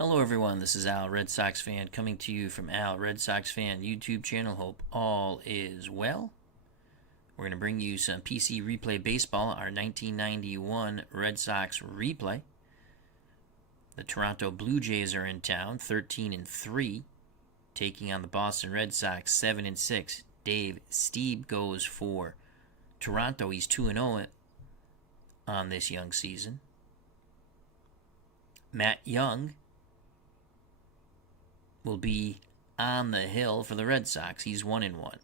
Hello everyone, this is Al, Red Sox fan, coming to you from Al, Red Sox fan YouTube channel. Hope all is well. We're going to bring you some PC Replay Baseball, our 1991 Red Sox replay. The Toronto Blue Jays are in town, 13-3, taking on the Boston Red Sox, 7-6. Dave Stieb goes for Toronto. He's 2-0 on this young season. Matt Young will be on the hill for the Red Sox. He's 1-1.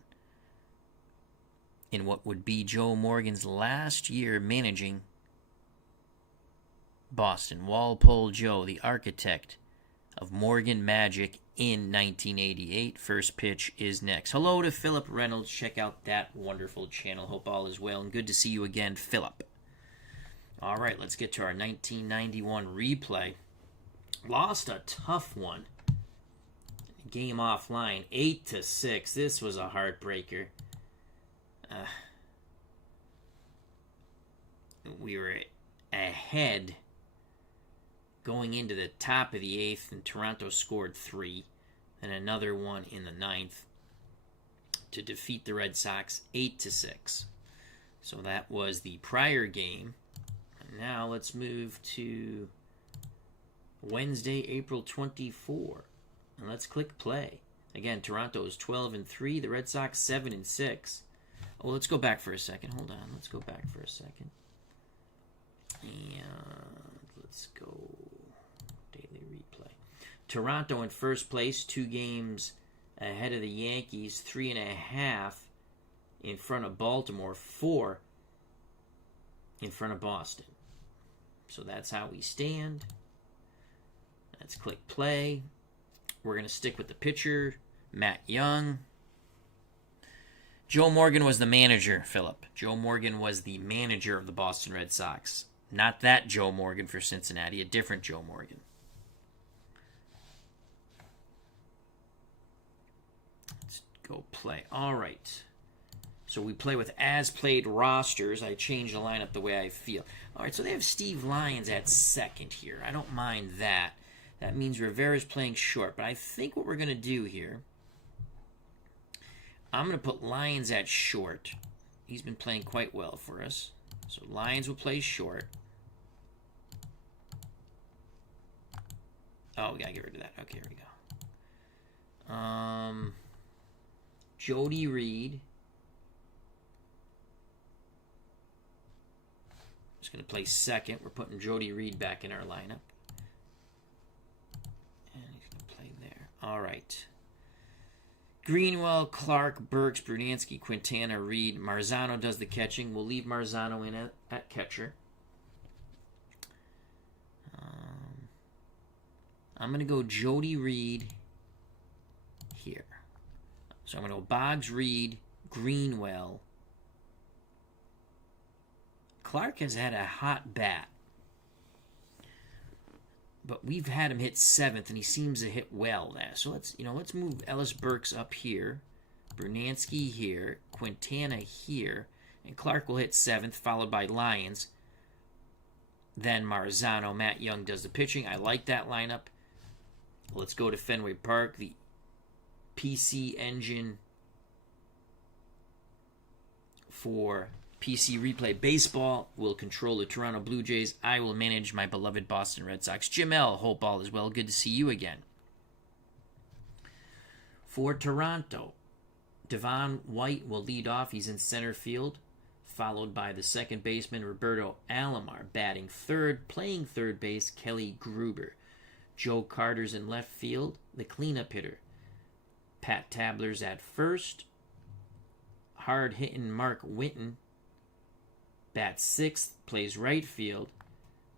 In what would be Joe Morgan's last year managing Boston. Walpole Joe, the architect of Morgan Magic in 1988. First pitch is next. Hello to Philip Reynolds. Check out that wonderful channel. Hope all is well, and good to see you again, Philip. All right, let's get to our 1991 replay. Lost a tough one. Game offline, 8-6. This was a heartbreaker. We were ahead going into the top of the 8th, and Toronto scored 3, and another one in the 9th to defeat the Red Sox 8-6. So that was the prior game. And now let's move to Wednesday, April 24. And let's click play. Again, Toronto is 12-3. The Red Sox 7-6. Oh, let's go back for a second. Hold on. Let's go back for a second. And let's go daily replay. Toronto in first place, 2 games ahead of the Yankees, 3.5 in front of Baltimore, 4 in front of Boston. So that's how we stand. Let's click play. We're going to stick with the pitcher, Matt Young. Joe Morgan was the manager, Philip. Joe Morgan was the manager of the Boston Red Sox. Not that Joe Morgan for Cincinnati, a different Joe Morgan. Let's go play. All right. So we play with as-played rosters. I change the lineup the way I feel. All right, so they have Steve Lyons at second here. I don't mind that. That means Rivera's playing short. But I think what we're going to do here, I'm going to put Lyons at short. He's been playing quite well for us. So Lyons will play short. Oh, we got to get rid of that. Okay, here we go. Jody Reed. Just going to play second. We're putting Jody Reed back in our lineup. All right. Greenwell, Clark, Burks, Brunansky, Quintana, Reed. Marzano does the catching. We'll leave Marzano in at catcher. I'm going to go Jody Reed here. So I'm going to go Boggs, Reed, Greenwell. Clark has had a hot bat, but we've had him hit 7th, and he seems to hit well there. So let's move Ellis Burks up here, Brunansky here, Quintana here, and Clark will hit 7th, followed by Lyons. Then Marzano. Matt Young does the pitching. I like that lineup. Let's go to Fenway Park. The PC engine for PC Replay Baseball will control the Toronto Blue Jays. I will manage my beloved Boston Red Sox. Jim L., hope all is well. Good to see you again. For Toronto, Devon White will lead off. He's in center field, followed by the second baseman, Roberto Alomar. Batting third, playing third base, Kelly Gruber. Joe Carter's in left field, the cleanup hitter. Pat Tabler's at first. Hard-hitting Mark Winton bats 6th, plays right field.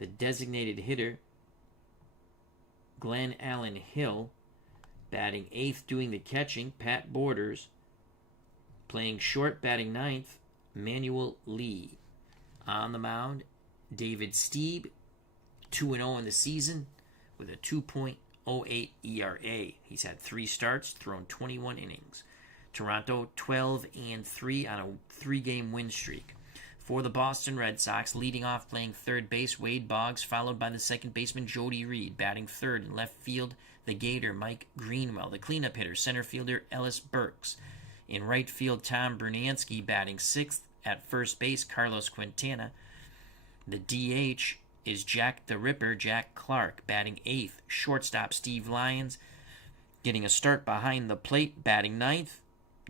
The designated hitter, Glenn Allen Hill, batting 8th, doing the catching, Pat Borders. Playing short, batting 9th, Manuel Lee. On the mound, David Stieb, 2-0 in the season with a 2.08 ERA. He's had 3 starts, thrown 21 innings. Toronto 12-3 on a 3-game win streak. For the Boston Red Sox, leading off playing third base, Wade Boggs, followed by the second baseman Jody Reed. Batting third in left field, the Gator Mike Greenwell. The cleanup hitter, center fielder Ellis Burks. In right field, Tom Brunansky. Batting sixth at first base, Carlos Quintana. The DH is Jack the Ripper, Jack Clark. Batting eighth, shortstop Steve Lyons. Getting a start behind the plate, batting ninth.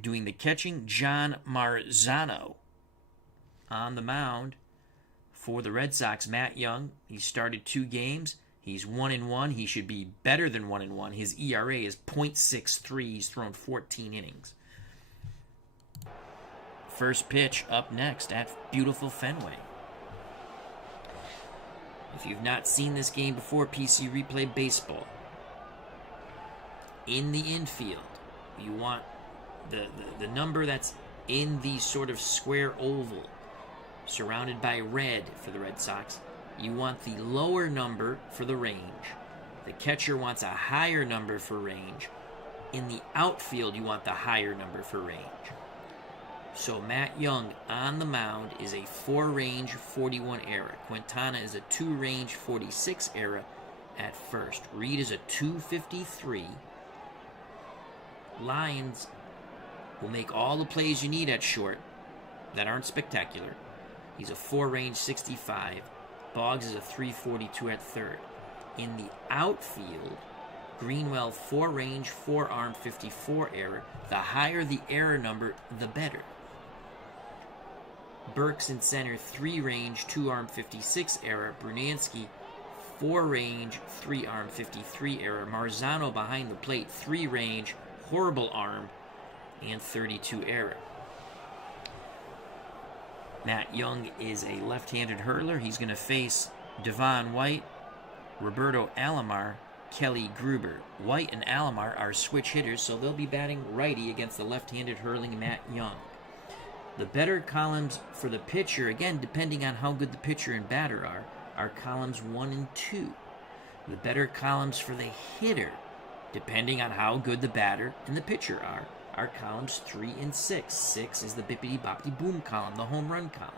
Doing the catching, John Marzano. On the mound for the Red Sox, Matt Young. He started 2 games. He's 1-1. He should be better than 1-1. His ERA is .63. He's thrown 14 innings. First pitch up next at beautiful Fenway. If you've not seen this game before, PC Replay Baseball. In the infield, you want the number that's in the sort of square oval, surrounded by red for the Red Sox. You want the lower number for the range. The catcher wants a higher number for range. In the outfield, you want the higher number for range. So Matt Young on the mound is a 4-range 41 error. Quintana is a 2-range 46 error at first. Reed is a 253. Lyons will make all the plays you need at short that aren't spectacular. He's a 4-range 65. Boggs is a 342 at third. In the outfield, Greenwell 4-range 4-arm 54 error. The higher the error number, the better. Burks in center 3-range 2-arm 56 error. Brunansky 4-range 3-arm 53 error. Marzano behind the plate 3-range horrible arm and 32 error. Matt Young is a left-handed hurler. He's going to face Devon White, Roberto Alomar, Kelly Gruber. White and Alomar are switch hitters, so they'll be batting righty against the left-handed hurling Matt Young. The better columns for the pitcher, again, depending on how good the pitcher and batter are columns 1 and 2. The better columns for the hitter, depending on how good the batter and the pitcher are columns 3 and 6. 6 is the bippity-boppity-boom column, the home run column.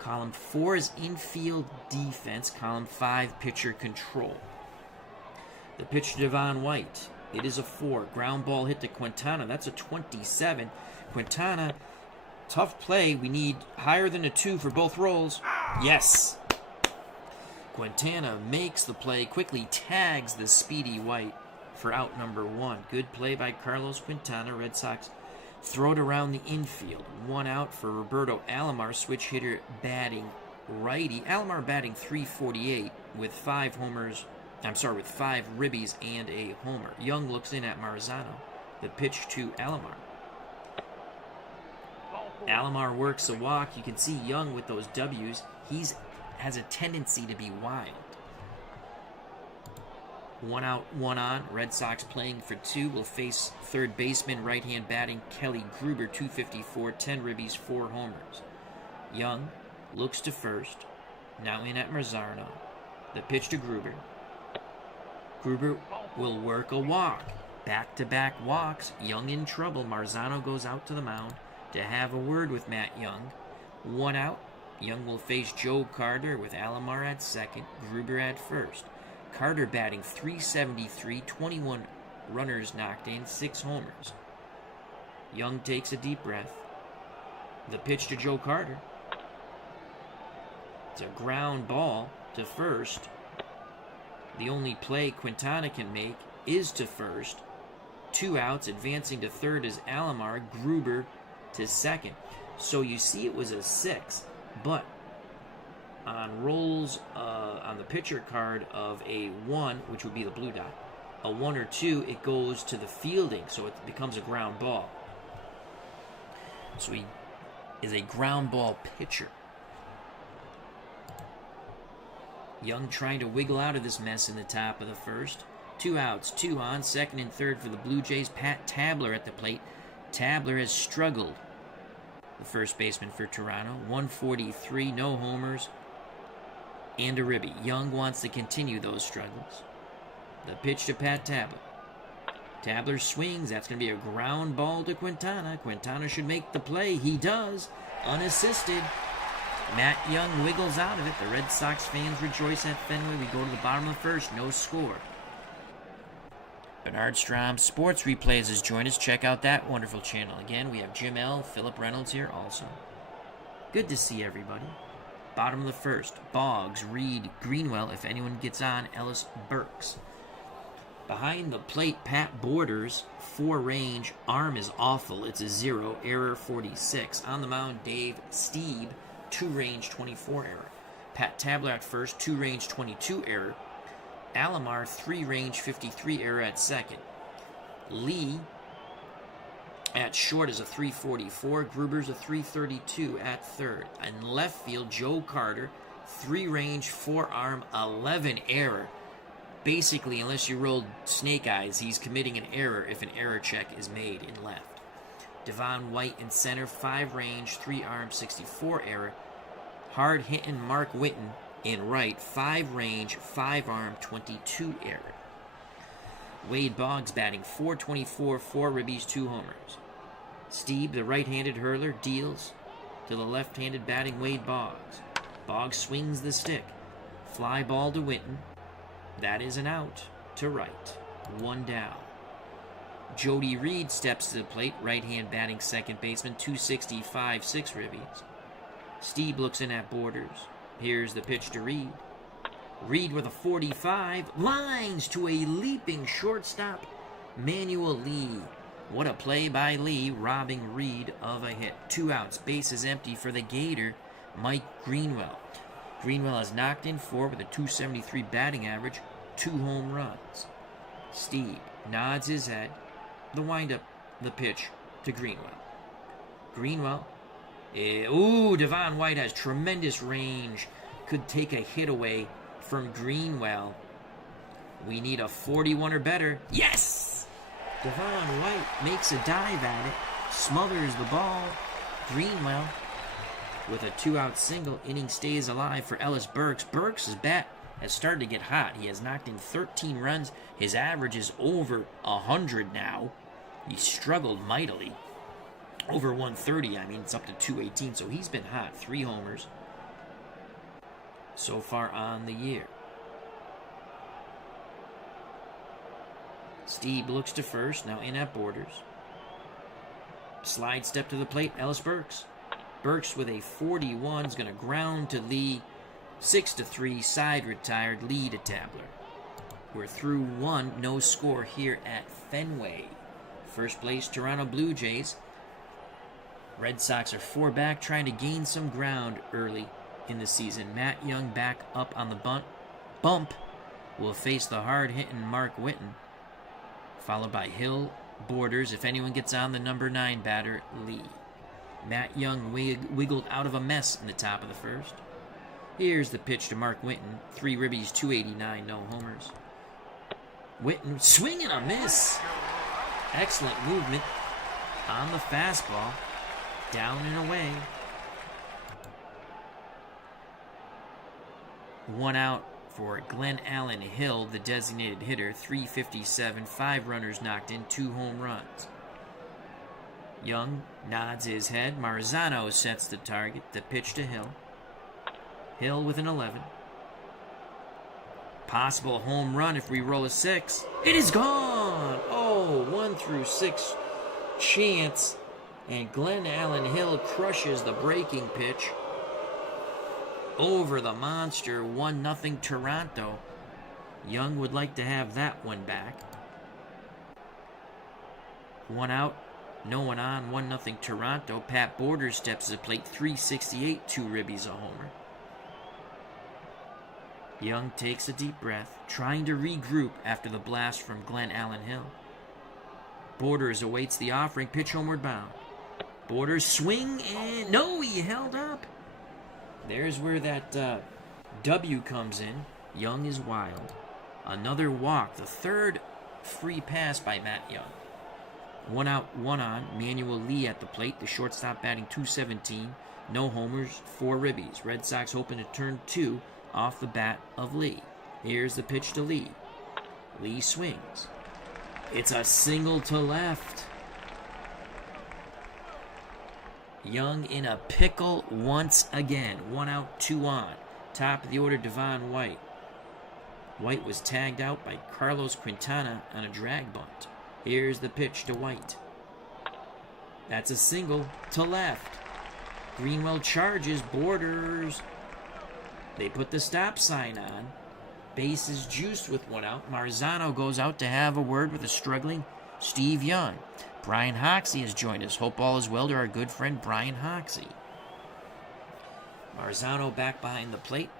Column 4 is infield defense. Column 5, pitcher control. The pitch to Devon White, it is a 4. Ground ball hit to Quintana, that's a 27. Quintana, tough play. We need higher than a 2 for both rolls. Yes. Quintana makes the play, quickly tags the speedy White for out number 1. Good play by Carlos Quintana. Red Sox throw it around the infield. 1 out for Roberto Alomar, switch hitter batting righty. Alomar batting .348 with 5 ribbies and a homer. Young looks in at Marzano. The pitch to Alomar. Alomar works a walk. You can see Young with those W's. Has a tendency to be wild. 1 out, 1 on. Red Sox playing for 2 will face third baseman, right-hand batting Kelly Gruber, 254, 10 ribbies, 4 homers. Young looks to first. Now in at Marzano. The pitch to Gruber. Gruber will work a walk. Back-to-back walks. Young in trouble. Marzano goes out to the mound to have a word with Matt Young. 1 out. Young will face Joe Carter with Alomar at second, Gruber at first. Carter batting .373, 21 runners knocked in, 6 homers. Young takes a deep breath. The pitch to Joe Carter. It's a ground ball to first. The only play Quintana can make is to first. 2 outs, advancing to third is Alomar, Gruber to second. So you see it was a 6, but on rolls on the pitcher card of a 1, which would be the blue dot, a 1 or 2, it goes to the fielding, so it becomes a ground ball. So he is a ground ball pitcher. Young trying to wiggle out of this mess in the top of the first. 2 outs, 2 on, second and third for the Blue Jays. Pat Tabler at the plate. Tabler has struggled, the first baseman for Toronto. 143, no homers, and a ribby. Young wants to continue those struggles. The pitch to Pat Tabler. Tabler swings. That's going to be a ground ball to Quintana. Quintana should make the play. He does. Unassisted. Matt Young wiggles out of it. The Red Sox fans rejoice at Fenway. We go to the bottom of the first. No score. Bernard Strom Sports Replays has joined us. Check out that wonderful channel. Again, we have Jim L. Philip Reynolds here also. Good to see everybody. Bottom of the first. Boggs, Reed, Greenwell. If anyone gets on, Ellis Burks. Behind the plate, Pat Borders, 4 range. Arm is awful. It's a 0. Error 46. On the mound, Dave Stieb, 2 range 24 error. Pat Tabler at first, 2 range 22 error. Alomar, 3 range 53 error at second. Lee at short is a 344. Gruber's a 332 at third. In left field, Joe Carter, 3 range 4 arm 11 error. Basically, unless you rolled snake eyes, he's committing an error if an error check is made in left. Devon White in center, 5 range, 3 arm, 64 error. Hard hitting Mark Whitten in right, 5 range, 5 arm, 22 error. Wade Boggs batting .424, 4 ribbies, 2 homers. Stieb, the right-handed hurler, deals to the left-handed batting Wade Boggs. Boggs swings the stick. Fly ball to Whitten. That is an out to right. 1 down. Jody Reed steps to the plate. Right-hand batting second baseman. 265, 6 ribbies. Stieb looks in at Borders. Here's the pitch to Reed. Reed with a 45. Lines to a leaping shortstop, Manuel Lee. What a play by Lee, robbing Reed of a hit. 2 outs. Bases empty for the Gator, Mike Greenwell. Greenwell has knocked in 4 with a .273 batting average, 2 home runs. Stieb nods his head. The windup, the pitch to Greenwell. Greenwell. Devon White has tremendous range. Could take a hit away from Greenwell. We need a 41 or better. Yes! Devon White makes a dive at it. Smothers the ball. Greenwell with a 2-out single. Inning stays alive for Ellis Burks. Burks' bat has started to get hot. He has knocked in 13 runs. His average is over 100 now. He struggled mightily. Over 130, I mean, it's up to 218, so he's been hot. 3 homers so far on the year. Stieb looks to first, now in at Borders. Slide step to the plate, Ellis Burks. Burks with a 41 is going to ground to Lee. 6-3, side retired, Lee to Tabler. We're through 1, no score here at Fenway. First place, Toronto Blue Jays. Red Sox are 4 back, trying to gain some ground early in the season. Matt Young back up on the bump will face the hard-hitting Mark Whitten, followed by Hill, Borders. If anyone gets on, the number 9 batter, Lee. Matt Young wiggled out of a mess in the top of the first. Here's the pitch to Mark Whitten. 3 ribbies, 289, no homers. Whitten, swing and a miss. Excellent movement on the fastball. Down and away. 1 out for Glenn Allen Hill, the designated hitter. 357, 5 runners knocked in, 2 home runs. Young nods his head. Marzano sets the target. The pitch to Hill. Hill with an 11. Possible home run if we roll a 6. It is gone! 1 through 6 chance. And Glenn Allen Hill crushes the breaking pitch over the monster. 1-0 Toronto. Young would like to have that one back. 1 out, no one on. 1-0 Toronto. Pat Borders steps to the plate. 368, 2 ribbies, a homer. Young takes a deep breath, trying to regroup after the blast from Glenn Allen Hill. Borders awaits the offering. Pitch homeward bound. Borders swing and... No, he held up. There's where that W comes in. Young is wild. Another walk. The 3rd free pass by Matt Young. 1 out, 1 on. Manuel Lee at the plate. The shortstop batting .217. No homers, 4 ribbies. Red Sox hoping to turn 2 off the bat of Lee. Here's the pitch to Lee. Lee swings. It's a single to left. Young in a pickle once again. 1 out, 2 on. Top of the order, Devon White. White was tagged out by Carlos Quintana on a drag bunt. Here's the pitch to White. That's a single to left. Greenwell charges, borders. They put the stop sign on. Bases juiced with 1 out. Marzano goes out to have a word with a struggling Steve Young. Brian Hoxie has joined us. Hope all is well to our good friend Brian Hoxie. Marzano back behind the plate.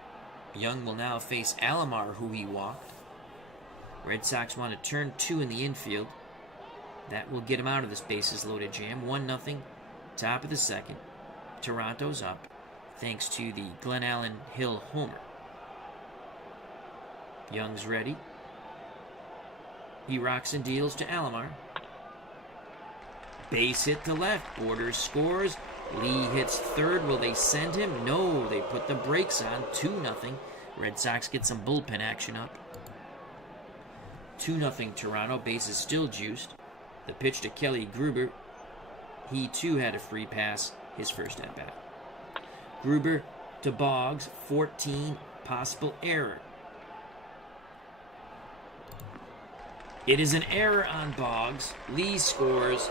Young will now face Alomar, who he walked. Red Sox want to turn 2 in the infield. That will get him out of this bases loaded jam. 1-0, top of the second. Toronto's up, thanks to the Glenn Allen Hill homer. Young's ready. He rocks and deals to Alomar. Base hit to left. Borders scores. Lee hits third. Will they send him? No, they put the brakes on. 2-0. Red Sox get some bullpen action up. 2-0 Toronto. Base is still juiced. The pitch to Kelly Gruber. He too had a free pass his first at bat. Gruber to Boggs. 14. Possible error. It is an error on Boggs. Lee scores.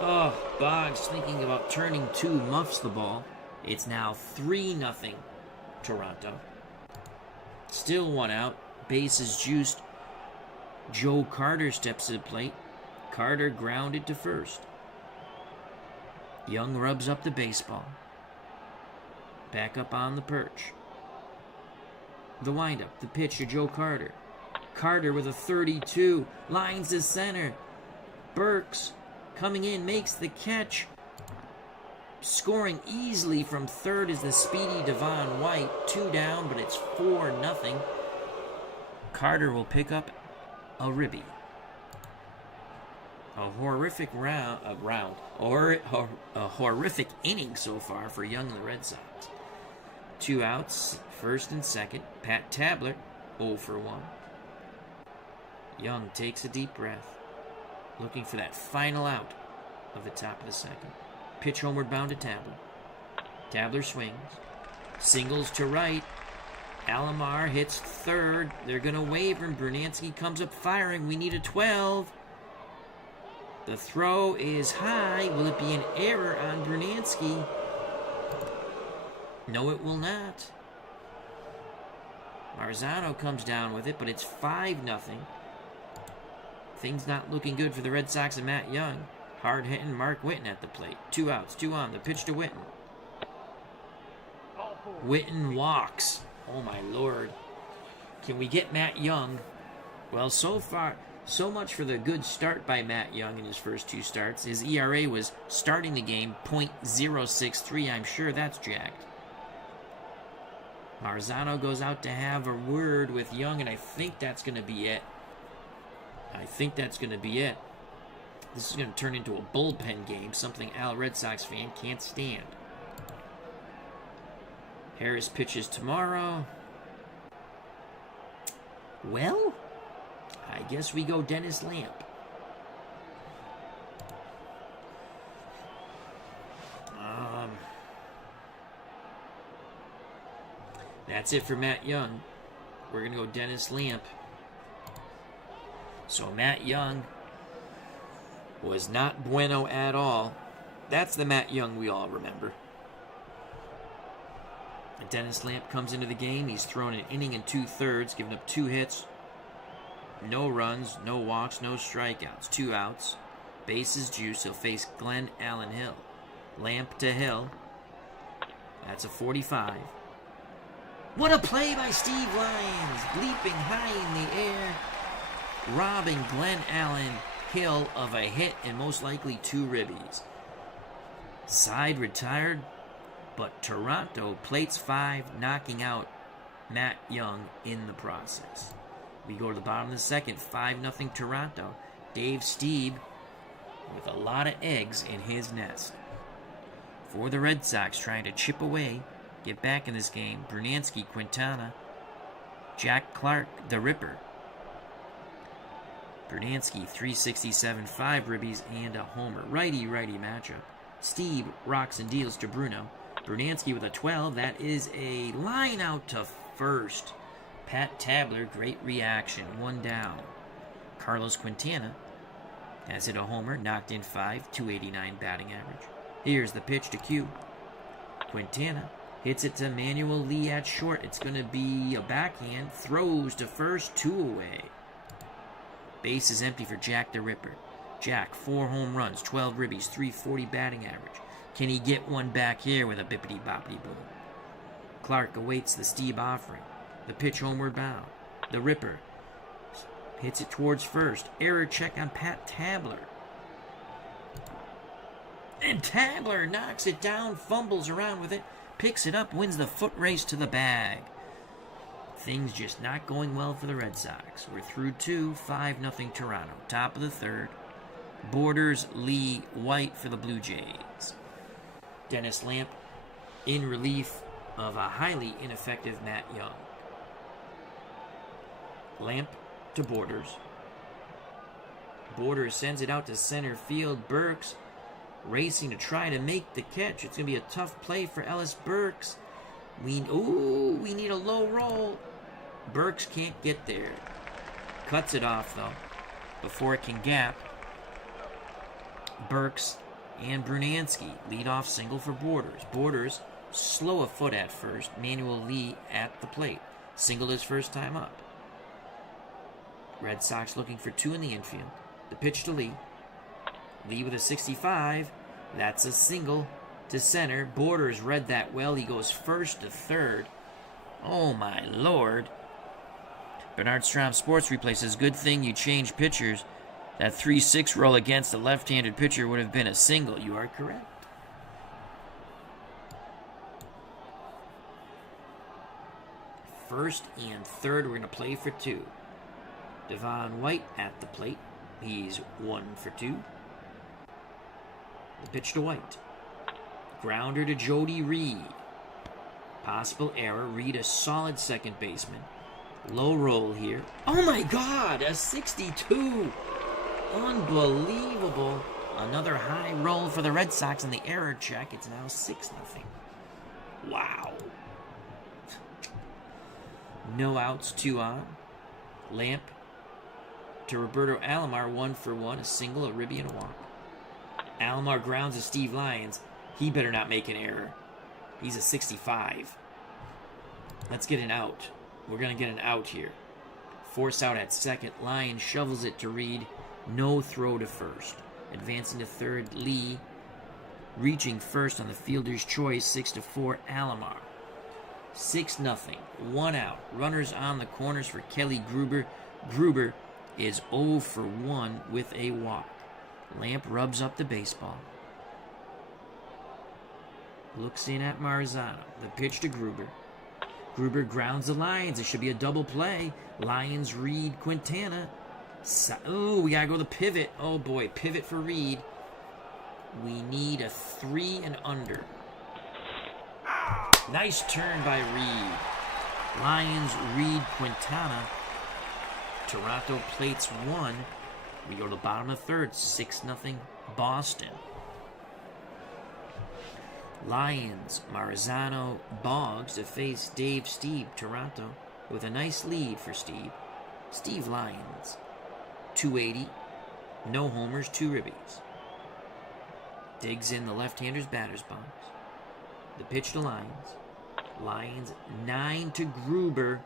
Oh, Boggs thinking about turning 2 muffs the ball. It's now 3-0 Toronto. Still 1 out. Bases juiced. Joe Carter steps to the plate. Carter grounded to first. Young rubs up the baseball. Back up on the perch. The windup. The pitch to Joe Carter. Carter with a 32. Lines to center. Burks coming in, makes the catch. Scoring easily from third is the speedy Devon White. 2 down, but it's 4-0. Carter will pick up a ribby. A horrific a horrific inning so far for Young and the Red Sox. 2 outs, first and second. Pat Tabler, 0 for 1. Young takes a deep breath, looking for that final out of the top of the second. Pitch homeward bound to Tabler. Tabler swings. Singles to right. Alomar hits third. They're going to waiver, and Brunansky comes up firing. We need a 12. The throw is high. Will it be an error on Brunansky? No, it will not. Marzano comes down with it, but it's 5-0. Things not looking good for the Red Sox and Matt Young. Hard-hitting Mark Whitten at the plate. 2 outs, 2 on. The pitch to Whitten. Whitten walks. Oh, my Lord. Can we get Matt Young? Well, so far, so much for the good start by Matt Young in his first 2 starts. His ERA was starting the game .063. I'm sure that's jacked. Marzano goes out to have a word with Young, and I think that's going to be it. This is going to turn into a bullpen game, something Al Red Sox fan can't stand. Harris pitches tomorrow. Well, I guess we go Dennis Lamp. That's it for Matt Young. We're going to go Dennis Lamp. So Matt Young was not bueno at all. That's the Matt Young we all remember. And Dennis Lamp comes into the game. He's thrown an inning and 2/3, giving up 2 hits, no runs, no walks, no strikeouts, 2 outs. Bases juice. He'll face Glenn Allen Hill. Lamp to Hill. That's a 45. What a play by Steve Lyons, leaping high in the air, robbing Glenn Allen Hill of a hit and most likely 2 ribbies. Side retired, but Toronto plates 5, knocking out Matt Young in the process. We go to the bottom of the second, 5-0 Toronto. Dave Stieb with a lot of eggs in his nest. For the Red Sox, trying to chip away, get back in this game, Brunansky, Quintana, Jack Clark, the Ripper. Brunansky, 367, 5 ribbies, and a homer. Righty-righty matchup. Stieb rocks and deals to Bruno. Brunansky with a 12. That is a line out to first. Pat Tabler, great reaction. 1 down. Carlos Quintana has hit a homer, knocked in 5, 289 batting average. Here's the pitch to Q. Quintana hits it to Manuel Lee at short. It's going to be a backhand. Throws to first, 2 away. Base is empty for Jack the Ripper. Jack, 4 home runs, 12 ribbies, 340 batting average. Can he get one back here with a bippity-boppity-boom? Clark awaits the Stieb offering. The pitch homeward bound. The Ripper hits it towards first. Error check on Pat Tabler. And Tabler knocks it down, fumbles around with it, picks it up, wins the foot race to the bag. Things just not going well for the Red Sox. We're through 2, 5-0 Toronto. Top of the third. Borders, Lee, White for the Blue Jays. Dennis Lamp in relief of a highly ineffective Matt Young. Lamp to Borders. Borders sends it out to center field. Burks racing to try to make the catch. It's going to be a tough play for Ellis Burks. We need a low roll. Burks can't get there. Cuts it off, though, before it can gap. Burks and Brunansky lead off single for Borders. Borders slow of foot at first. Manuel Lee at the plate. Singled his first time up. Red Sox looking for 2 in the infield. The pitch to Lee. Lee with a 65. That's a single to center. Borders read that well. He goes first to third. Oh, my Lord. Bernard Strom Sports Replay says, good thing you changed pitchers. That 3-6 roll against a left-handed pitcher would have been a single. You are correct. First and third, we're going to play for 2. Devon White at the plate. He's 1 for 2. The pitch to White. Grounder to Jody Reed. Possible error. Reed a solid second baseman. Low roll here. Oh my God, a 62. Unbelievable. Another high roll for the Red Sox in the error check. It's now 6-0. Wow. No outs, 2 on. Lamp to Roberto Alomar, 1 for 1. A single, a ribby, and a walk. Alomar grounds to Steve Lyons. He better not make an error. He's a 65. Let's get an out. We're going to get an out here. Force out at second. Lyons shovels it to Reed. No throw to first. Advancing to third, Lee. Reaching first on the fielder's choice, 6-4, Alomar. 6-0. 1 out. Runners on the corners for Kelly Gruber. Gruber is 0 for 1 with a walk. Lamp rubs up the baseball. Looks in at Marzano. The pitch to Gruber. Gruber grounds the Lions. It should be a double play. Lions, Reed, Quintana. We gotta go the pivot. Oh boy, pivot for Reed. We need a 3 and under. Nice turn by Reed. Lions, Reed, Quintana. Toronto plates 1. We go to the bottom of the third. 6-0 Boston. Lions, Marzano, Boggs to face Dave Stieb, Toronto, with a nice lead for Stieb. Steve Lyons, 280, no homers, 2 ribbies. Digs in the left-hander's batter's box. The pitch to Lyons. Lyons, 9 to Gruber.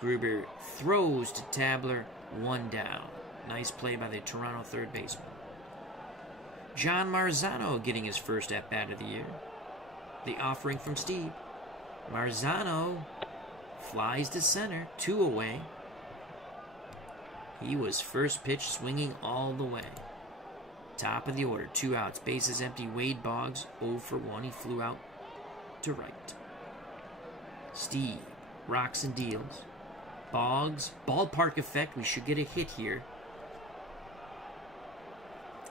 Gruber throws to Tabler, 1 down. Nice play by the Toronto third baseman. John Marzano getting his first at-bat of the year. The offering from Steve. Marzano flies to center, 2 away. He was first pitch swinging all the way. Top of the order, 2 outs, bases empty. Wade Boggs, 0 for 1. He flew out to right. Steve rocks and deals. Boggs, ballpark effect. We should get a hit here.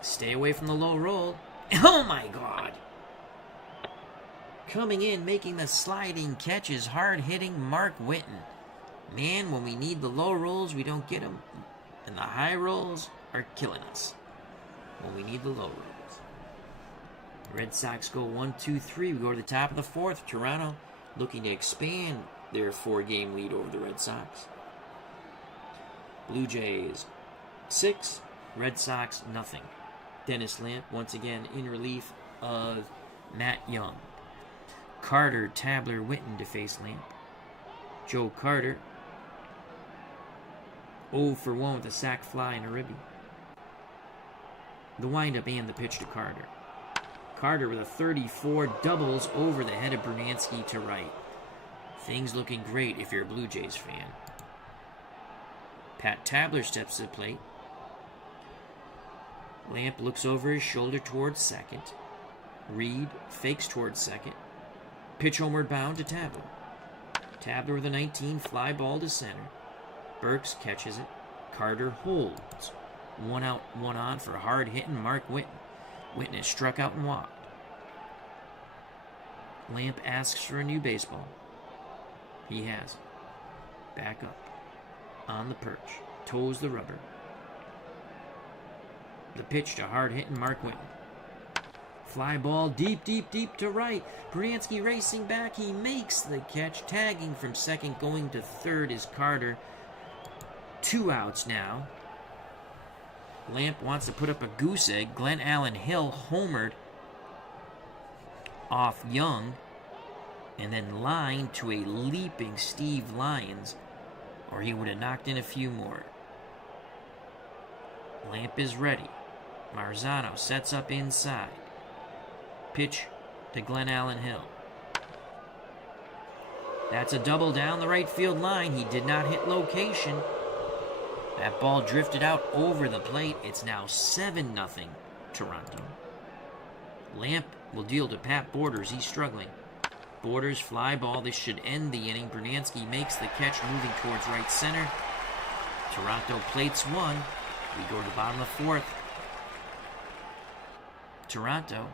Stay away from the low roll. Oh my God. Coming in, making the sliding catches, hard-hitting Mark Whitten. Man, when we need the low rolls, we don't get them. And the high rolls are killing us when we need the low rolls. Red Sox go 1-2-3. We go to the top of the fourth. Toronto looking to expand their 4-game lead over the Red Sox. Blue Jays 6, Red Sox nothing. Dennis Lamp once again in relief of Matt Young. Carter, Tabler, Witten to face Lamp. Joe Carter 0 for 1 with a sac fly and a ribby. The windup and the pitch to Carter. Carter with a 34 doubles over the head of Bernansky to right. Things looking great if you're a Blue Jays fan. Pat Tabler steps to the plate. Lamp looks over his shoulder towards second. Reed fakes towards second. Pitch homeward bound to Tabler. Tabler with a 19 fly ball to center. Burks catches it. Carter holds. 1 out, 1 on for hard hitting Mark Witten. Witten is struck out and walked. Lamp asks for a new baseball. He has it. Back up. On the perch. Toes the rubber. The pitch to hard hitting Mark Witten. Fly ball deep, deep, deep to right. Bernansky racing back. He makes the catch. Tagging from second, going to third is Carter. 2 outs now. Lamp wants to put up a goose egg. Glenn Allen Hill homered off Young and then lined to a leaping Steve Lyons, or he would have knocked in a few more. Lamp is ready. Marzano sets up inside. Pitch to Glenn Allen Hill. That's a double down the right field line. He did not hit location. That ball drifted out over the plate. It's now 7-0 Toronto. Lamp will deal to Pat Borders. He's struggling. Borders fly ball. This should end the inning. Bernansky makes the catch, moving towards right center. Toronto plates 1. We go to the bottom of the fourth. Toronto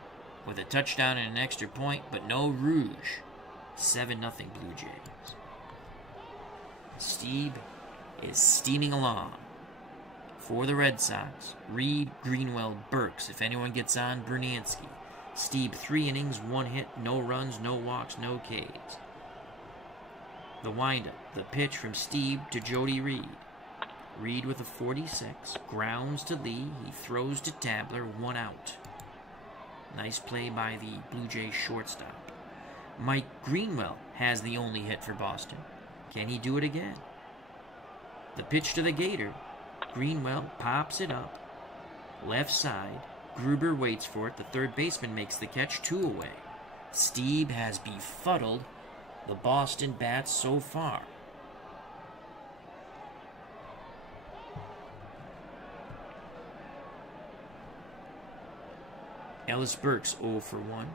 with a touchdown and an extra point, but no rouge. 7-0 Blue Jays. Stieb is steaming along. For the Red Sox, Reed, Greenwell, Burks. If anyone gets on, Bernansky. Stieb 3 innings, 1 hit, no runs, no walks, no Ks. The windup, the pitch from Stieb to Jody Reed. Reed with a 46, grounds to Lee. He throws to Tabler, 1 out. Nice play by the Blue Jays shortstop. Mike Greenwell has the only hit for Boston. Can he do it again? The pitch to the Gator. Greenwell pops it up. Left side. Gruber waits for it. The third baseman makes the catch, 2 away. Stieb has befuddled the Boston bats so far. Ellis Burks 0 for 1.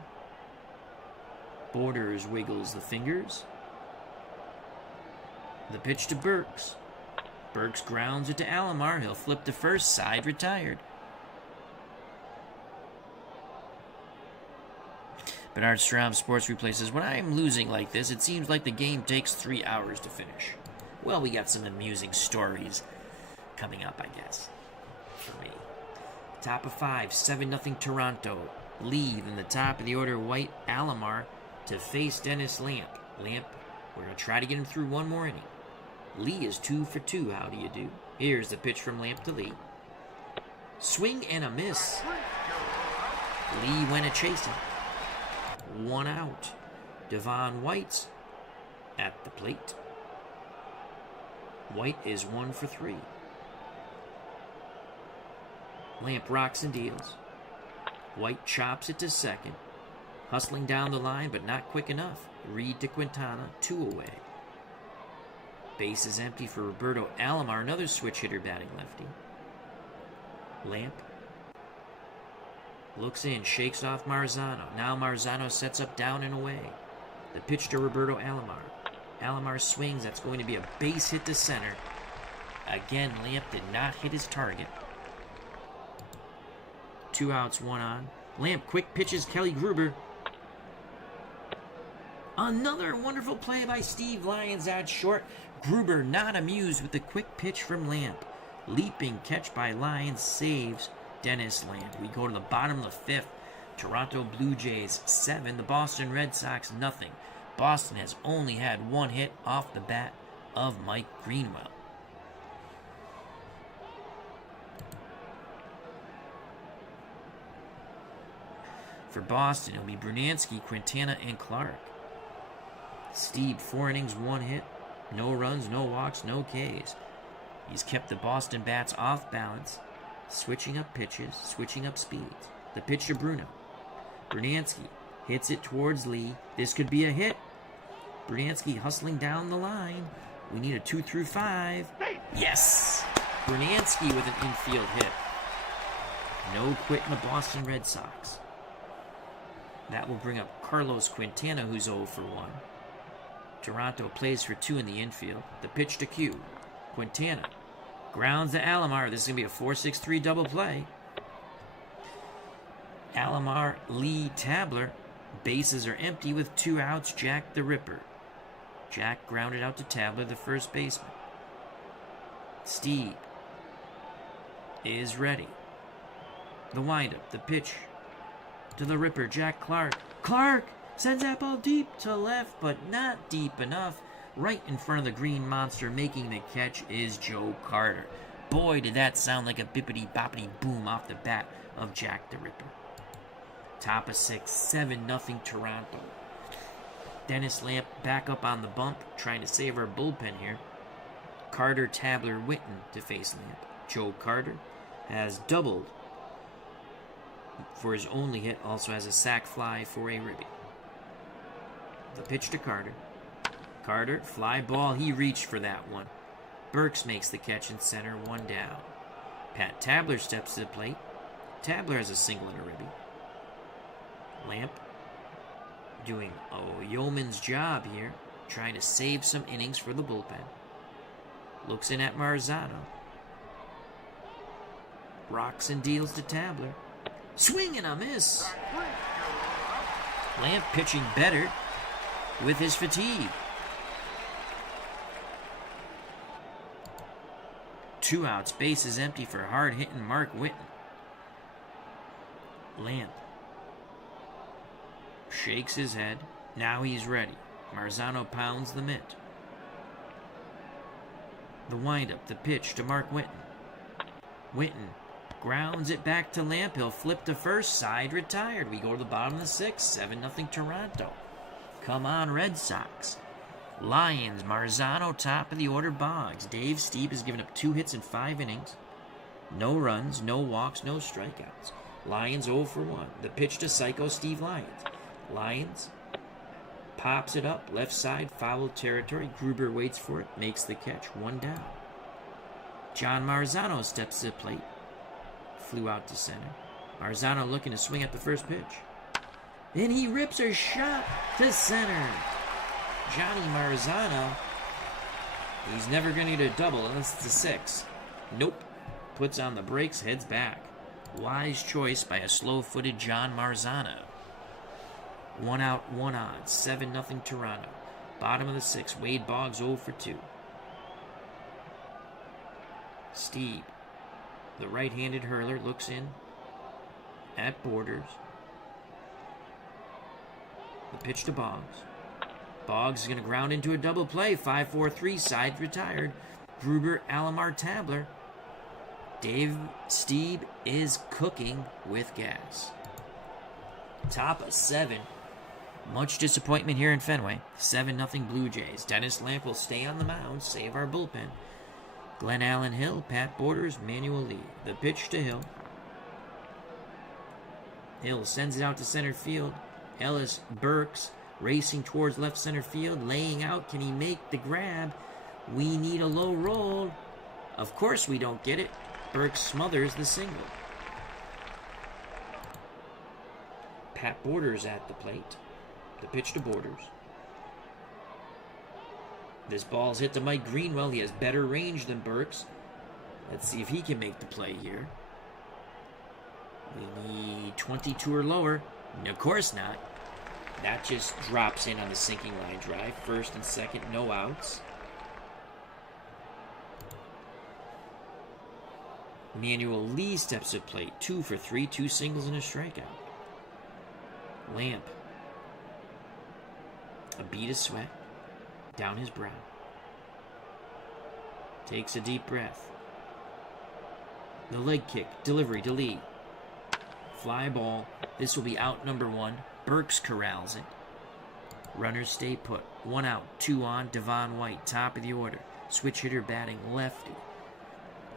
Borders wiggles the fingers. The pitch to Burks. Burks grounds it to Alomar. He'll flip to first, side retired. Bernard Straub Sports Replay says, when I am losing like this, it seems like the game takes 3 hours to finish. Well, we got some amusing stories coming up, I guess, for me. Top of 5, 7-0 Toronto. Lead in the top of the order, White, Alomar to face Dennis Lamp. Lamp, we're going to try to get him through 1 more inning. Lee is 2 for 2. How do you do? Here's the pitch from Lamp to Lee. Swing and a miss. Lee went a-chasing. 1 out. Devon White's at the plate. White is 1 for 3. Lamp rocks and deals. White chops it to second. Hustling down the line, but not quick enough. Reed to Quintana, 2 away. Base is empty for Roberto Alomar, another switch hitter batting lefty. Lamp looks in, shakes off Marzano. Now Marzano sets up down and away. The pitch to Roberto Alomar. Alomar swings. That's going to be a base hit to center. Again, Lamp did not hit his target. 2 outs, 1 on. Lamp quick pitches Kelly Gruber. Another wonderful play by Steve Lyons at short. Gruber not amused with the quick pitch from Lamp. Leaping catch by Lyons saves Dennis Lamp. We go to the bottom of the 5th. Toronto Blue Jays 7, the Boston Red Sox nothing. Boston has only had one hit off the bat of Mike Greenwell. For Boston, it'll be Brunansky, Quintana, and Clark. Stieb, 4 innings, 1 hit. No runs, no walks, no Ks. He's kept the Boston bats off balance, switching up pitches, switching up speeds. The pitch to Bruno. Brunansky hits it towards Lee. This could be a hit. Brunansky hustling down the line. We need a 2 through 5. Yes! Brunansky with an infield hit. No quit in the Boston Red Sox. That will bring up Carlos Quintana, who's 0 for 1. Toronto plays for 2 in the infield. The pitch to Q. Quintana grounds to Alomar. This is going to be a 4-6-3 double play. Alomar, Lee, Tabler. Bases are empty with 2 outs. Jack the Ripper. Jack grounded out to Tabler, the first baseman. Stieb is ready. The windup, the pitch to the Ripper, Jack Clark. Clark sends that ball deep to left, but not deep enough. Right in front of the green monster, making the catch is Joe Carter. Boy, did that sound like a bippity-boppity boom off the bat of Jack the Ripper. Top of 6, 7-0 Toronto. Dennis Lamp back up on the bump, trying to save our bullpen here. Carter, Tabler, Witten to face Lamp. Joe Carter has doubled for his only hit, also has a sac fly for a ribby. The pitch to Carter. Carter, fly ball, he reached for that one. Burks makes the catch in center, 1 down. Pat Tabler steps to the plate. Tabler has a single and a ribby. Lamp doing a yeoman's job here, trying to save some innings for the bullpen. Looks in at Marzano. Rocks and deals to Tabler. Swing and a miss. Lamp pitching better with his fatigue. 2 outs, bases empty for hard-hitting Mark Witten. Lamp shakes his head. Now he's ready. Marzano pounds the mitt. The windup, the pitch to Mark Witten. Witten grounds it back to Lamp. He'll flip to first, side retired. We go to the bottom of the 6th, 7-0 Toronto. Come on, Red Sox. Lions, Marzano, top of the order, Boggs. Dave Stieb has given up 2 hits in 5 innings. No runs, no walks, no strikeouts. Lions 0 for 1. The pitch to Psycho Steve Lyons. Lyons pops it up, left side, foul territory. Gruber waits for it, makes the catch, 1 down. John Marzano steps to the plate. Flew out to center. Marzano looking to swing at the first pitch. And he rips a shot to center. Johnny Marzano, he's never going to get a double unless it's a 6. Nope. Puts on the brakes, heads back. Wise choice by a slow-footed John Marzano. 1 out, 1 on. 7-0 Toronto. Bottom of the 6th. Wade Boggs 0 for 2. Stieb, the right-handed hurler, looks in at Borders. The pitch to Boggs. Boggs is going to ground into a double play. 5-4-3, side retired. Gruber, Alomar, Tabler. Dave Stieb is cooking with gas. Top of 7. Much disappointment here in Fenway. 7-0 Blue Jays. Dennis Lamp will stay on the mound, save our bullpen. Glenn Allen Hill, Pat Borders, Manuel Lee. The pitch to Hill. Hill sends it out to center field. Ellis Burks racing towards left center field, laying out. Can he make the grab? We need a low roll. Of course we don't get it. Burks smothers the single. Pat Borders at the plate. The pitch to Borders. This ball's hit to Mike Greenwell. He has better range than Burks. Let's see if he can make the play here. We need 22 or lower. And of course not. That just drops in on the sinking line drive. First and second, no outs. Manuel Lee steps to plate. 2 for 3, 2 singles and a strikeout. Lamp. A bead of sweat down his brow. Takes a deep breath. The leg kick. Delivery to Lee. Fly ball. This will be out number 1. Burks corrals it. Runners stay put. 1 out, 2 on. Devon White, top of the order. Switch hitter batting lefty.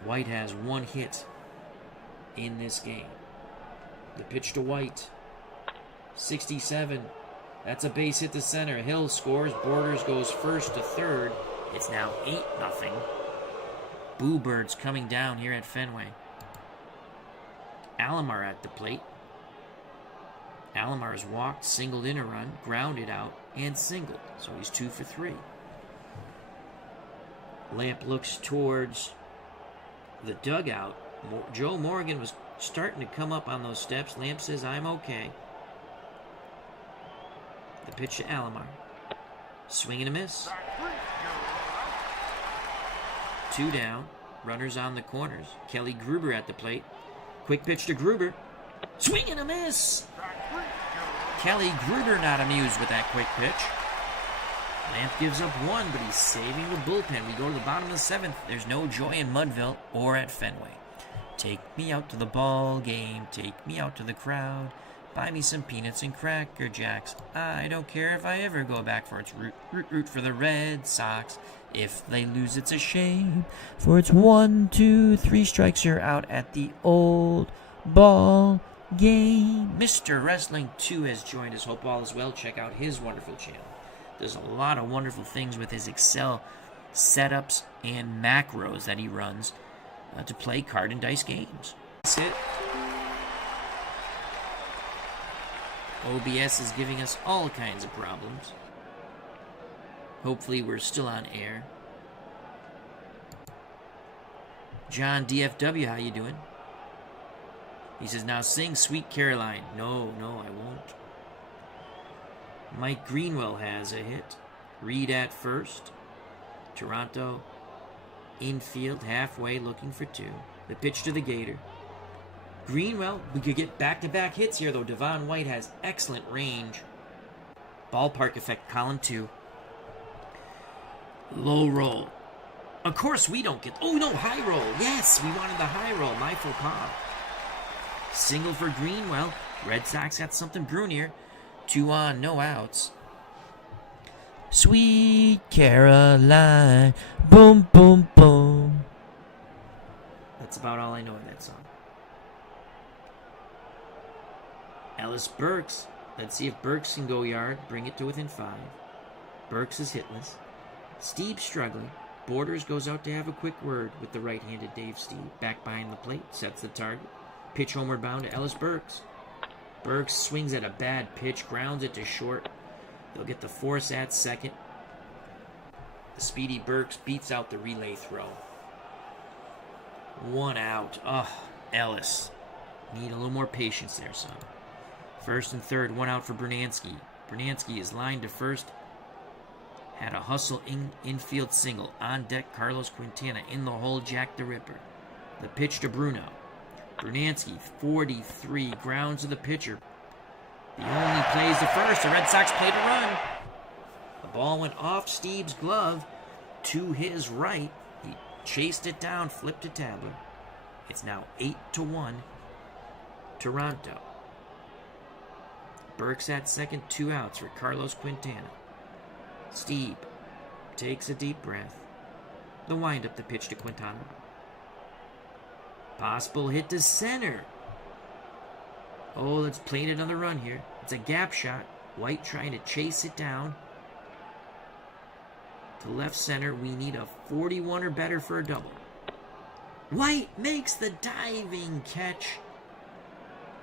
White has 1 hit in this game. The pitch to White. 67. That's a base hit to center. Hill scores. Borders goes first to third. It's now 8-0. Boo Birds coming down here at Fenway. Alomar at the plate. Alomar's walked, singled in a run, grounded out, and singled. So he's 2 for 3. Lamp looks towards the dugout. Joe Morgan was starting to come up on those steps. Lamp says, I'm okay. The pitch to Alomar. Swing and a miss. 2 down. Runners on the corners. Kelly Gruber at the plate. Quick pitch to Gruber. Swing and a miss. Kelly Gruber not amused with that quick pitch. Lamp gives up 1, but he's saving the bullpen. We go to the bottom of the 7th. There's no joy in Mudville or at Fenway. Take me out to the ball game. Take me out to the crowd. Buy me some peanuts and Cracker Jacks. I don't care if I ever go back for its root for the Red Sox. If they lose, it's a shame. For it's 1, 2, 3 strikes, you're out at the old ball game. Mr. Wrestling 2 has joined us. Hope all is well. Check out his wonderful channel. There's a lot of wonderful things with his Excel setups and macros that he runs to play card and dice games. That's it. OBS is giving us all kinds of problems. Hopefully we're still on air. John DFW, how you doing? He says, now sing Sweet Caroline. No, I won't. Mike Greenwell has a hit. Reed at first. Toronto infield halfway looking for 2. The pitch to the Gator. Greenwell, we could get back-to-back hits here, though. Devon White has excellent range. Ballpark effect, column 2. Low roll. Of course we don't get... Oh, no, high roll. Yes, we wanted the high roll. My faux pas. Single for Greenwell. Red Sox got something brewing here. 2 on, no outs. Sweet Caroline. Boom, boom, boom. That's about all I know of that song. Ellis Burks. Let's see if Burks can go yard. Bring it to within 5. Burks is hitless. Stieb struggling. Borders goes out to have a quick word with the right-handed Dave Stieb. Back behind the plate. Sets the target. Pitch homeward bound to Ellis Burks. Burks swings at a bad pitch. Grounds it to short. They'll get the force at second. The speedy Burks beats out the relay throw. 1 out. Ellis. Need a little more patience there, son. First and third, 1 out for Bernansky. Bernansky is lined to first. Had a hustle infield single. On deck, Carlos Quintana. In the hole, Jack the Ripper. The pitch to Bruno. Bernansky, 43, grounds to the pitcher. He only plays the first. The Red Sox played a run. The ball went off Stieb's glove to his right. He chased it down, flipped to Tabler. It's now 8-1, Toronto. Burks at second, 2 outs for Carlos Quintana. Stieb takes a deep breath. The windup, the pitch to Quintana. Possible hit to center. Oh, let's play another run here. It's a gap shot. White trying to chase it down. To left center, we need a 41 or better for a double. White makes the diving catch.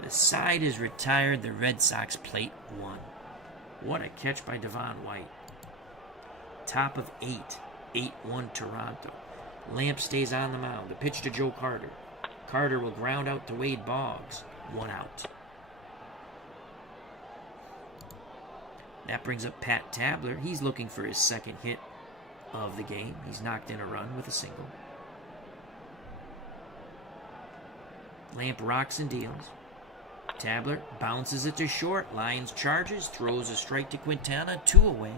The side is retired. The Red Sox plate 1. What a catch by Devon White. Top of 8. 8-1 Toronto. Lamp stays on the mound. The pitch to Joe Carter. Carter will ground out to Wade Boggs. 1 out. That brings up Pat Tabler. He's looking for his second hit of the game. He's knocked in a run with a single. Lamp rocks and deals. Tabler bounces it to short. Lyons charges, throws a strike to Quintana, 2 away.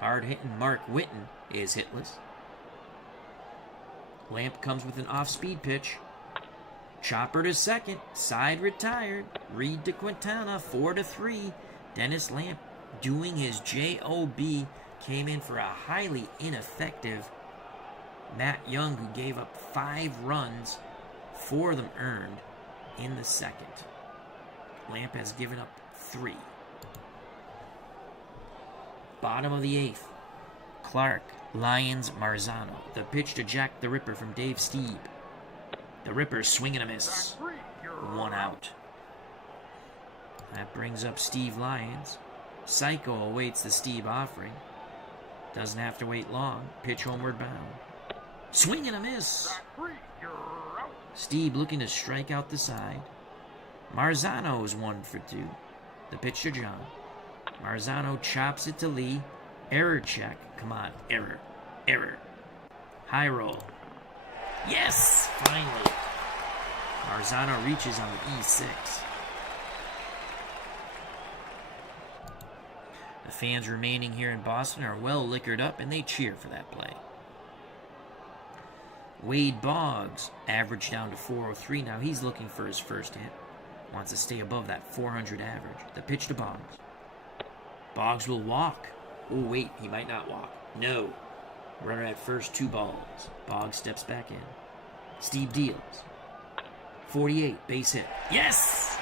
Hard-hitting Mark Whitten is hitless. Lamp comes with an off-speed pitch. Chopper to second. Side retired. Reed to Quintana. 4-3. Dennis Lamp doing his JOB. Came in for a highly ineffective Matt Young, who gave up 5 runs. 4 of them earned in the second. Lamp has given up 3. Bottom of the 8th. Clark, Lyons, Marzano. The pitch to Jack the Ripper from Dave Stieb. The Ripper swing and a miss. 1 out. That brings up Steve Lyons. Psycho awaits the Stieb offering. Doesn't have to wait long. Pitch homeward bound. Swing and a miss. Stieb looking to strike out the side. Marzano is 1 for 2. The pitch to John. Marzano chops it to Lee. Error check. Come on. Error. Error. High roll. Yes! Finally. Marzano reaches on the E6. The fans remaining here in Boston are well liquored up, and they cheer for that play. Wade Boggs averaged down to 403. Now he's looking for his first hit. Wants to stay above that 400 average. The pitch to Boggs. Boggs will walk. Oh, wait, he might not walk. No. Runner at first, 2 balls. Boggs steps back in. Stieb deals. 48, base hit. Yes!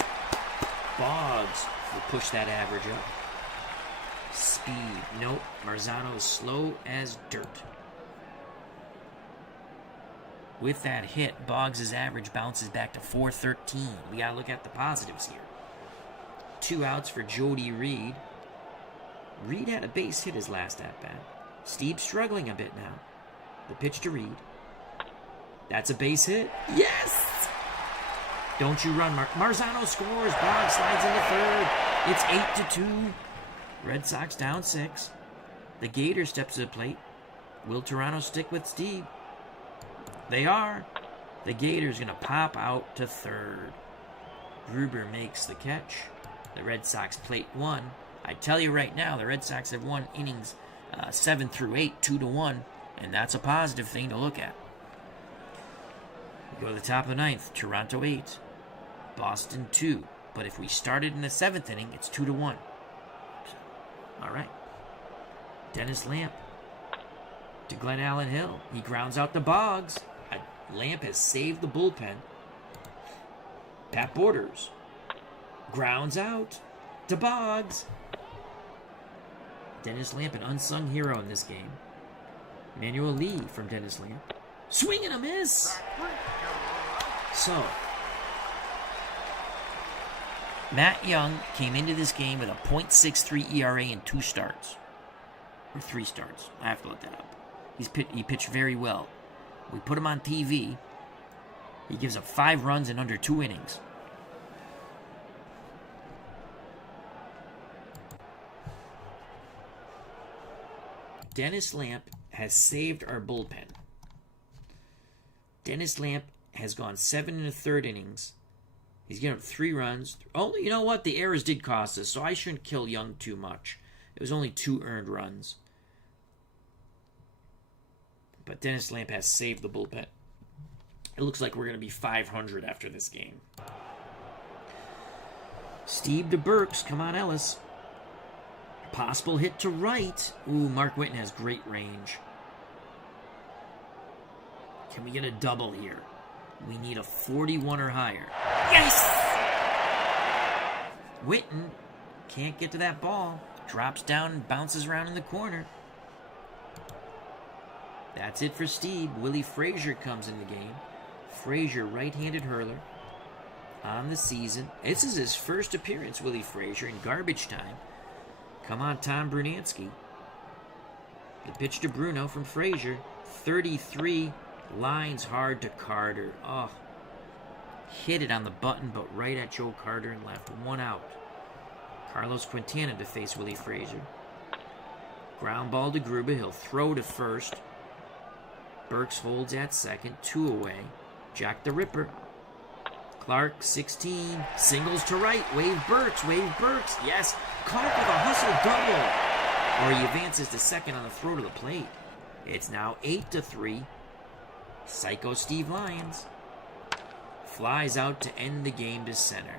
Boggs will push that average up. Speed. Nope. Marzano is slow as dirt. With that hit, Boggs' average bounces back to 413. We gotta look at the positives here. 2 outs for Jody Reed. Reed had a base hit his last at-bat. Stieb struggling a bit now. The pitch to Reed. That's a base hit. Yes! Don't you run. Marzano scores. Boggs slides into third. It's 8-2. Red Sox down 6. The Gator steps to the plate. Will Toronto stick with Stieb? They are. The Gator's going to pop out to third. Gruber makes the catch. The Red Sox plate 1. I tell you right now, the Red Sox have won innings 7 through 8, 2-1, and that's a positive thing to look at. We go to the top of the 9th. Toronto 8, Boston 2. But if we started in the 7th inning, it's 2-1. All right. Dennis Lamp to Glenn Allen Hill. He grounds out the Boggs. Lamp has saved the bullpen. Pat Borders grounds out to Boggs. Dennis Lamp, an unsung hero in this game. Manuel Lee from Dennis Lamp. Swing and a miss. So, Matt Young came into this game with a .63 ERA in 2 starts. Or 3 starts. I have to look that up. He pitched very well. We put him on TV. He gives up 5 runs in under 2 innings. Dennis Lamp has saved our bullpen. Dennis Lamp has gone 7 1/3 innings. He's given up 3 runs. Oh, you know what? The errors did cost us, so I shouldn't kill Young too much. It was only 2 earned runs. But Dennis Lamp has saved the bullpen. It looks like we're going to be 500 after this game. Stieb to Burks. Come on, Ellis. Possible hit to right. Ooh, Mark Whitten has great range. Can we get a double here? We need a 41 or higher. Yes! Whitten can't get to that ball. Drops down and bounces around in the corner. That's it for Stieb. Willie Frazier comes in the game. Frazier, right-handed hurler on the season. This is his first appearance, Willie Frazier, in garbage time. Come on, Tom Brunansky. The pitch to Bruno from Frazier. 33, lines hard to Carter. Oh, hit it on the button, but right at Joe Carter and left. 1 out. Carlos Quintana to face Willie Frazier. Ground ball to Gruber. He'll throw to first. Burks holds at second. 2 away. Jack the Ripper Clark, 16. Singles to right. Wave Burks. Yes. Clark with a hustle double. Or he advances to second on the throw to the plate. It's now 8-3. Psycho Steve Lyons flies out to end the game to center.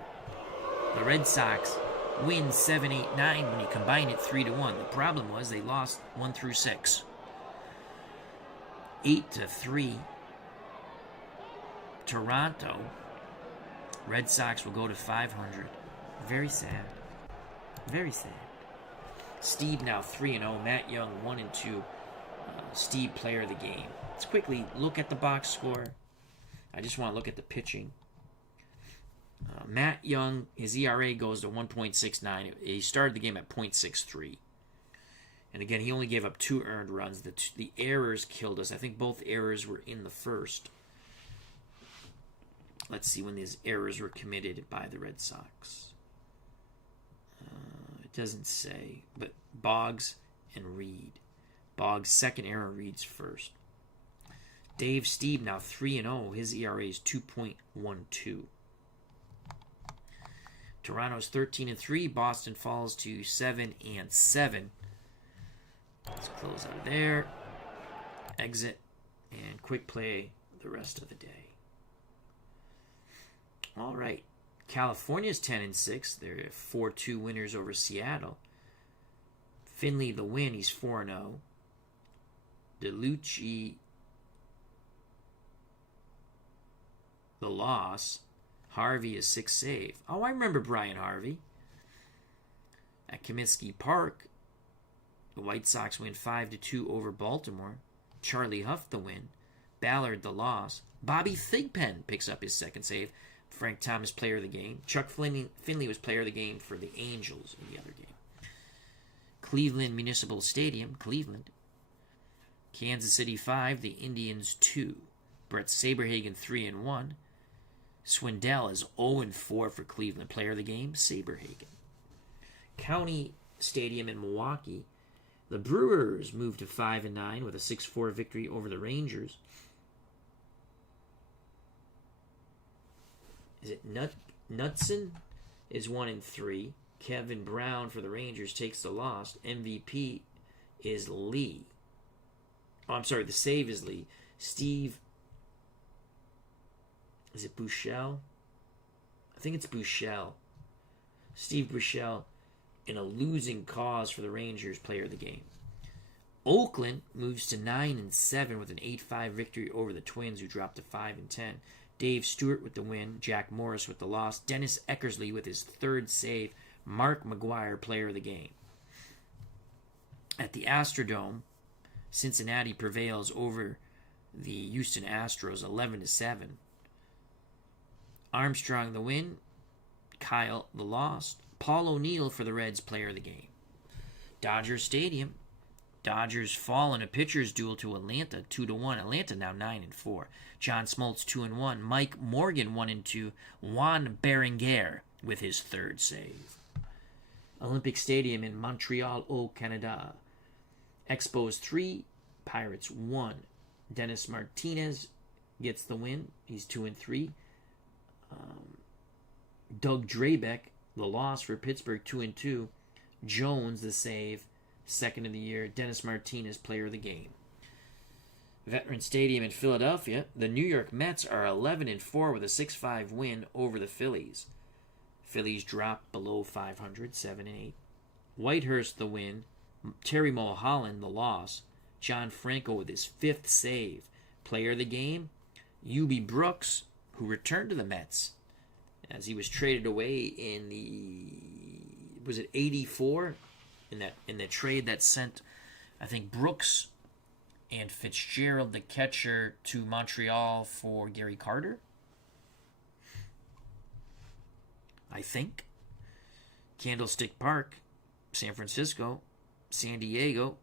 The Red Sox win 7-8-9 when you combine it 3-1. The problem was they lost 1 through 6. 8-3. Toronto. Red Sox will go to 500. Very sad. Very sad. Stieb now 3-0. Matt Young 1-2. Stieb player of the game. Let's quickly look at the box score. I just want to look at the pitching. Matt Young, his ERA goes to 1.69. He started the game at 0.63. And again, he only gave up 2 earned runs. The errors killed us. I think both errors were in the first. Let's see when these errors were committed by the Red Sox. It doesn't say, but Boggs and Reed. Boggs' second error, Reed's first. Dave Stieb now 3-0. His ERA is 2.12. Toronto's 13-3. Boston falls to 7-7. Let's close out of there. Exit. And quick play the rest of the day. All right. California's 10-6. They're 4-2 winners over Seattle. Finley the win. He's 4-0. DeLucci the loss. Harvey is 6 save. Oh, I remember Brian Harvey. At Comiskey Park, the White Sox win 5-2 over Baltimore. Charlie Huff the win. Ballard the loss. Bobby Thigpen picks up his second save. Frank Thomas player of the game. Chuck Finley was player of the game for the Angels in the other game. Cleveland Municipal Stadium, Cleveland. Kansas City 5, the Indians 2. Brett Saberhagen 3-1. Swindell is 0-4 for Cleveland. Player of the game, Saberhagen. County Stadium in Milwaukee. The Brewers moved to 5-9 with a 6-4 victory over the Rangers. Is it Knutson is 1-3. Kevin Brown for the Rangers takes the loss. MVP is Lee. Oh, I'm sorry, the save is Lee. Steve, is it Buechele? I think it's Buechele. Steve Buechele in a losing cause for the Rangers, player of the game. Oakland moves to 9-7 with an 8-5 victory over the Twins, who dropped to 5-10. Dave Stewart with the win. Jack Morris with the loss. Dennis Eckersley with his third save. Mark McGuire, player of the game. At the Astrodome, Cincinnati prevails over the Houston Astros 11-7. Armstrong the win. Kyle the loss. Paul O'Neill for the Reds, player of the game. Dodger Stadium. Dodgers fall in a pitcher's duel to Atlanta 2-1. Atlanta now 9-4. John Smoltz 2-1. Mike Morgan 1-2. Juan Berenguer with his third save. Olympic Stadium in Montreal, Canada. Expos 3, Pirates 1. Dennis Martinez gets the win. He's 2-3. Doug Drabeck, the loss for Pittsburgh, 2-2. Jones, the save, second of the year. Dennis Martinez, player of the game. Veteran Stadium in Philadelphia. The New York Mets are 11-4 with a 6-5 win over the Phillies. Phillies drop below 500, 7-8. Whitehurst the win. Terry Mulholland the loss. John Franco with his fifth save. Player of the game, Eubie Brooks, who returned to the Mets as he was traded away in the, was it 84? In the trade that sent, I think, Brooks and Fitzgerald, the catcher, to Montreal for Gary Carter, I think. Candlestick Park, San Francisco, San Diego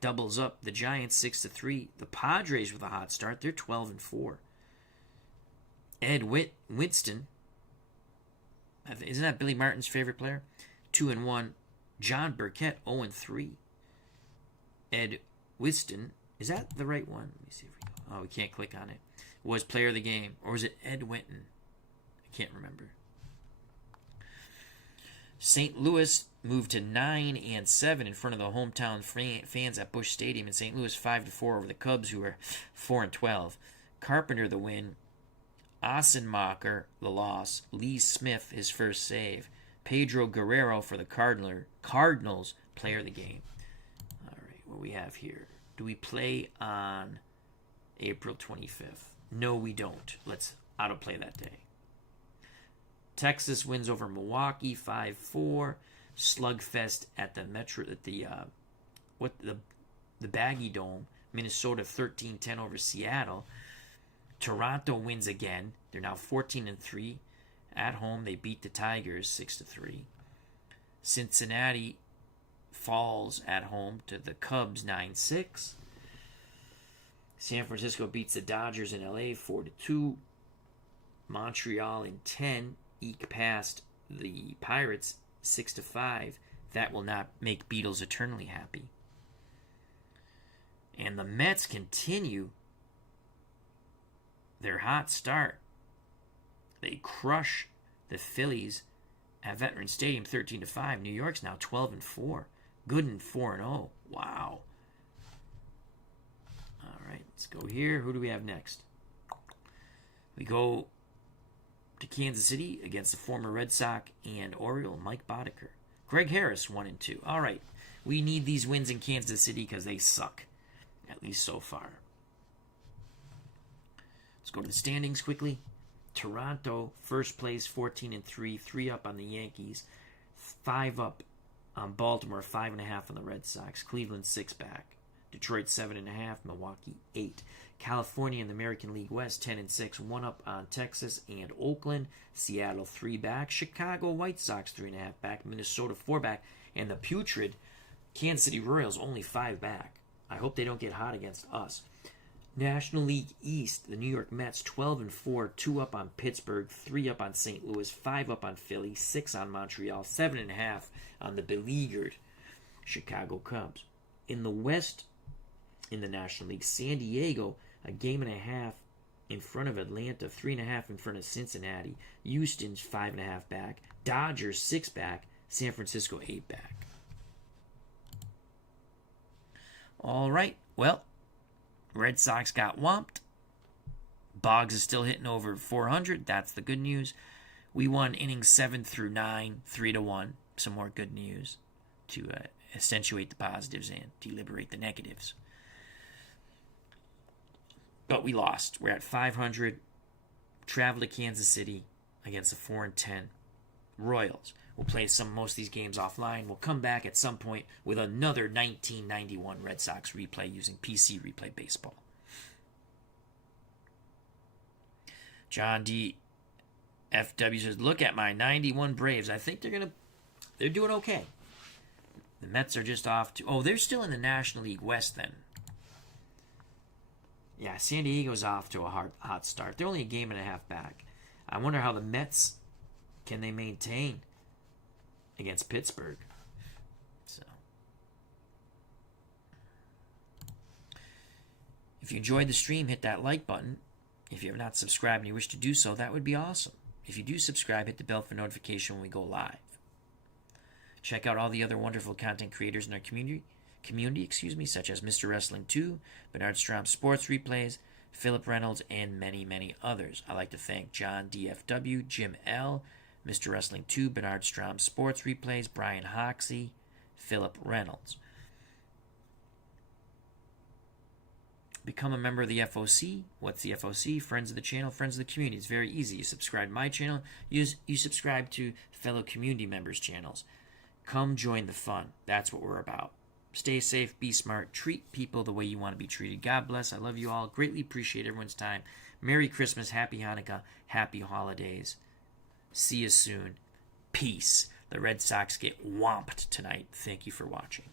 doubles up the Giants 6-3. The Padres with a hot start, they're 12-4. Ed Winston, isn't that Billy Martin's favorite player? 2-1. John Burkett 0-3. Ed Winston, is that the right one? Let me see if we go. Oh, we can't click on it. Was player of the game, or was it Ed Winton? Can't remember. St. Louis moved to 9-7 in front of the hometown fans at Busch Stadium in St. Louis, 5-4 over the Cubs, who are 4-12. Carpenter the win. Ossenmacher the loss. Lee Smith his first save. Pedro Guerrero for the Cardinals player of the game. All right, what we have here. Do we play on April 25th? No, we don't. Let's autoplay that day. Texas wins over Milwaukee 5-4. Slugfest at the Baggy Dome. Minnesota 13-10 over Seattle. Toronto wins again. They're now 14-3. At home, they beat the Tigers 6-3. Cincinnati falls at home to the Cubs 9-6. San Francisco beats the Dodgers in LA 4-2. Montreal in 10 eke past the Pirates 6-5. That will not make Beatles eternally happy. And the Mets continue their hot start. They crush the Phillies at Veterans Stadium 13-5. New York's now 12-4. Gooden 4-0. Wow. All right, let's go here. Who do we have next? We go to Kansas City against the former Red Sox and Oriole, Mike Boddicker. Greg Harris 1-2. All right, we need these wins in Kansas City because they suck, at least so far. Let's go to the standings quickly. Toronto, first place, 14-3, 3 up on the Yankees, 5 up on Baltimore, 5.5 on the Red Sox. Cleveland 6 back. Detroit 7.5, Milwaukee 8. California in the American League West 10-6, 1 up on Texas and Oakland. Seattle 3 back. Chicago White Sox 3.5 back. Minnesota 4 back, and the putrid Kansas City Royals only 5 back. I hope they don't get hot against us. National League East, the New York Mets 12-4, 2 up on Pittsburgh, 3 up on St. Louis, 5 up on Philly, 6 on Montreal, 7.5 on the beleaguered Chicago Cubs. In the West, in the National League, San Diego, a 1.5 in front of Atlanta, 3.5 in front of Cincinnati. Houston's 5.5 back. Dodgers 6 back. San Francisco 8 back. All right, well, Red Sox got whomped. Boggs is still hitting over 400. That's the good news. We won innings 7 through 9, 3-1. Some more good news to accentuate the positives and deliberate the negatives. But we lost. We're at 500. Travel to Kansas City against the 4-10 Royals. We'll play most of these games offline. We'll come back at some point with another 1991 Red Sox replay using PC Replay Baseball. John D. FW says, look at my 91 Braves. I think they're doing okay. The Mets are just off to... they're still in the National League West then. Yeah, San Diego's off to a hot start. They're only a 1.5 back. I wonder how the Mets, can they maintain against Pittsburgh? So, if you enjoyed the stream, hit that like button. If you have not subscribed and you wish to do so, that would be awesome. If you do subscribe, hit the bell for notification when we go live. Check out all the other wonderful content creators in our community, such as Mr. Wrestling 2, Bernard Strom Sports Replays, Philip Reynolds, and many, many others. I'd like to thank John DFW, Jim L., Mr. Wrestling 2, Bernard Strom Sports Replays, Brian Hoxie, Philip Reynolds. Become a member of the FOC. What's the FOC? Friends of the channel, friends of the community. It's very easy. You subscribe to my channel, you subscribe to fellow community members' channels. Come join the fun. That's what we're about. Stay safe, be smart, treat people the way you want to be treated. God bless. I love you all. Greatly appreciate everyone's time. Merry Christmas, Happy Hanukkah, Happy Holidays. See you soon. Peace. The Red Sox get whomped tonight. Thank you for watching.